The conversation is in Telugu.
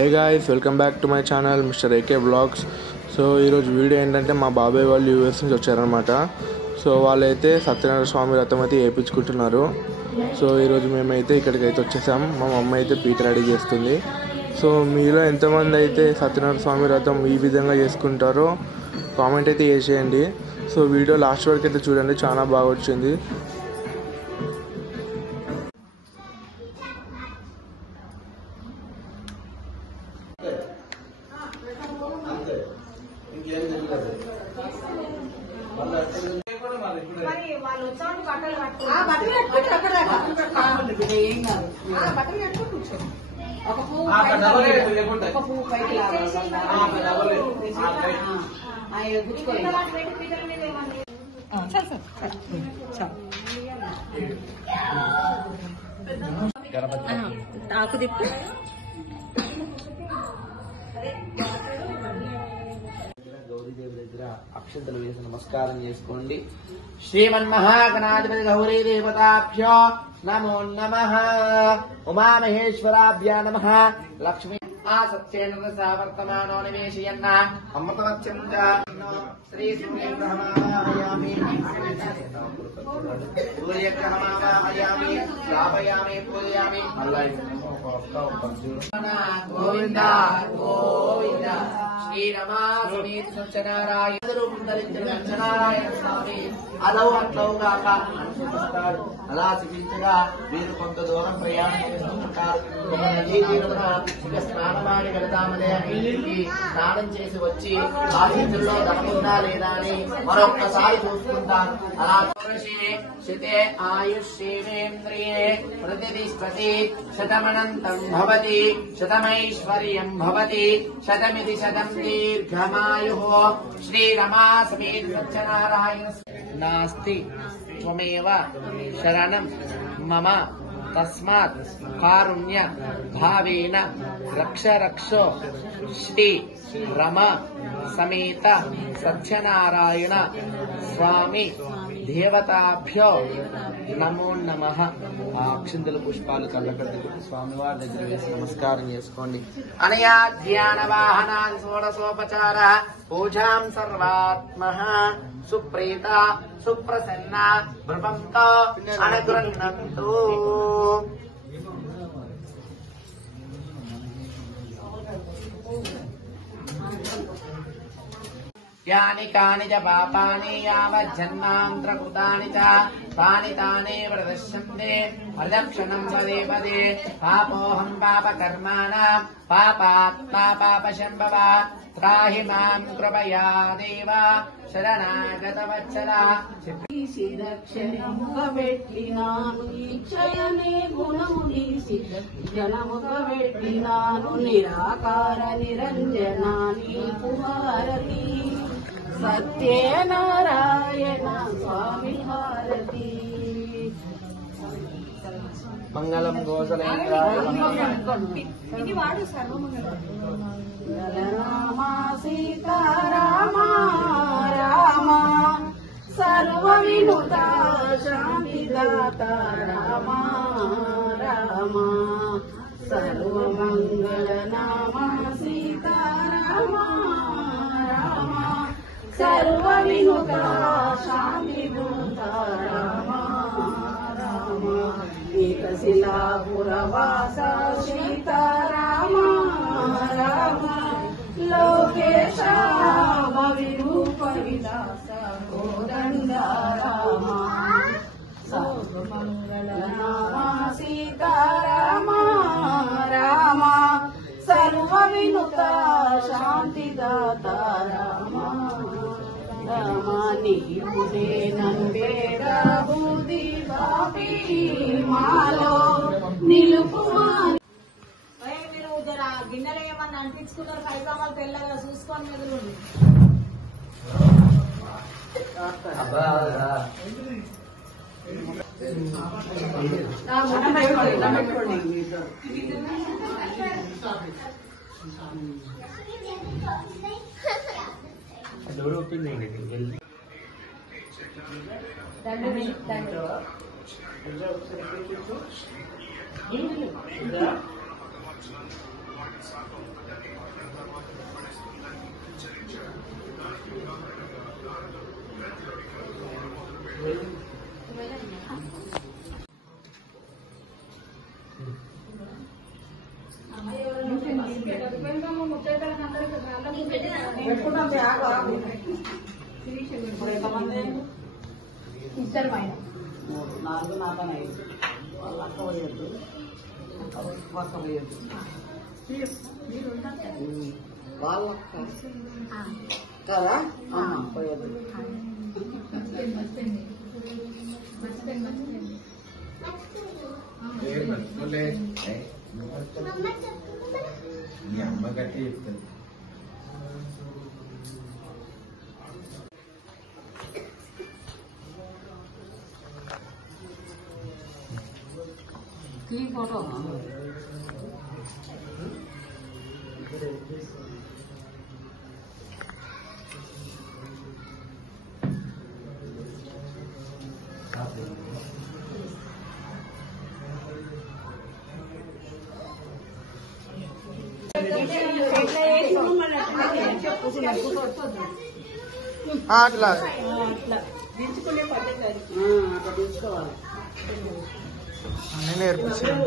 Hey guys, welcome back to my channel mister AK blogs. So ఈరోజు వీడియో ఏంటంటే మా బాబాయ్ వాళ్ళు యూఎస్ నుంచి వచ్చారనమాట. సో వాళ్ళైతే సత్యనారాయణ స్వామి వ్రతం అయితే వేయించుకుంటున్నారు. సో ఈరోజు మేమైతే ఇక్కడికి అయితే వచ్చేసాం. మా మమ్మ అయితే పీట రెడీ చేస్తుంది. సో మీలో ఎంతమంది అయితే సత్యనారాయణ స్వామి వ్రతం ఈ విధంగా చేసుకుంటారో కామెంట్ అయితే చేసేయండి. సో వీడియో లాస్ట్ వరకు అయితే చూడండి, చాలా బాగా వచ్చింది. ఆకు తిప్పు. గౌరీదేవి దగ్గర అక్షంతలు వేసి నమస్కారం చేసుకోండి. శ్రీమన్మహాగణాధిపతి గౌరీ దేవతాభ్యో నమో నమః. ఉమామహేశ్వరాభ్యా నమః. లక్ష్మీ సత్యేన సావర్తమానో నివేశయన్న అమృతవత్సం శ్రీ సూర్యగ్రహమావాహయామి సూర్యగ్రహమావాహయామి స్థాపయామి పూజయామి. గోవింద గోవింద. శ్రీరమా సమేత సత్యనారాయణ రూపం ధరించిన సత్యనారాయణ స్వామి అలౌ అట్లవుగాక అనుసరిస్తాడు. అలా చూపించగా వీరు కొంత దూరం ప్రయాణం చేస్తుంటారు. స్నానమాడి వెళదామనే నీటికి స్నానం చేసి వచ్చి ఆ చేతుల్లో ధనముందా లేదా అని మరొక్కసారి చూసుకుంటారు. అలా శితే ఆయుష్యేంద్రియే ప్రతిష్టతి శతమనంతం భవతి శతమైశ్వర్యం భవతి శతమితి శతం దీర్ఘమాయు. శ్రీరమా సమేత సత్యనారాయణ. నాస్తి త్వమేవ శరణం మమ తస్మాత్ కారుణ్య భావేన రక్ష రక్షో శ్రీ రమ సమేత సత్యనారాయణ స్వామి దేవతాభ్యో నమో నమః. ఆ అక్షంతల పుష్పాలు కళ్ళకట్టుకుని స్వామివారి దగ్గర వేసి నమస్కారం చేసుకోండి. అనయా ధ్యాన వాహనాది షోడశోపచార పూజాం సర్వాత్మ సుప్రీత సుప్రసన్న భృపంతో అనుగృహ్ణంతు. యాని కాని చ పాపాని యావజ్జన్మాంతరకృతాని చ తాని తానేవ ప్రదశ్యంతే ప్రదక్షిణం పదే పదే. పాపోహం పాపకర్మాణాం పాపాత్మా పాపశంభవ. త్రాహి మాం కృపయా దేవ శరణాగతవత్సల. పెట్టినాను ఇచ్చయనే గుణము నీసి జనముగ పెట్టినాను నిరాకార నిరంజన నీకు హారతి. సత్యనారాయణ స్వామి హారతి. మంగళం గోసలేంద్రాయ ఇది వాడు సర్వమంగళ సీతారామ రామ సర్వ వినుత శాంతిదాత రామ రామ సర్వమంగళ నామ సీతారామ రామ సర్వ వినుత శాంతిభూత రామ రామ. ఏకశిలాపురవాస సీతారామ రామ లోకేశ విరూప విలాస కోదండ రామ సర్వమంగళ నామ సీతారామ రామ సర్వ వినుత శాంతిదాత రామ రామ. నీవుదే నంబేరా బుద్ధి బాపి మాలో నిలుపుమా. మీరు జర గిన్నెలు ఏమన్నా అంటించుకున్నారు కైకామాలు తెల్లగా చూసుకొని మెదులుండి. డోర్ ఓపెన్ చేయండి. పెట్టుకుంటాం ఇప్పుడు ఎంతమంది? ఇద్దరు పైన 4 నాతో 5 వాళ్ళ అక్క పోయొద్దు పక్క పోయొద్దు వాళ్ళ కదా పోయొద్దు. మీ అమ్మ గట్టి చెప్తుంది. ఫోటో అట్లా దించుకునే పద్ధతి అట్లా దించుకోవాలి. నేను నేర్పించాను.